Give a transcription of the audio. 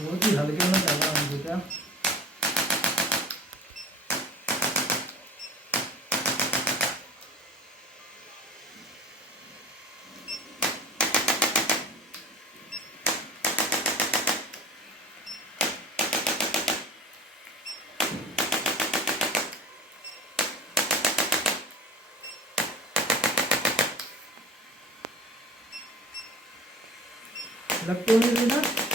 बहुत ही हल्के में चल रहा है मुझे क्या। लग तो नहीं रही ना।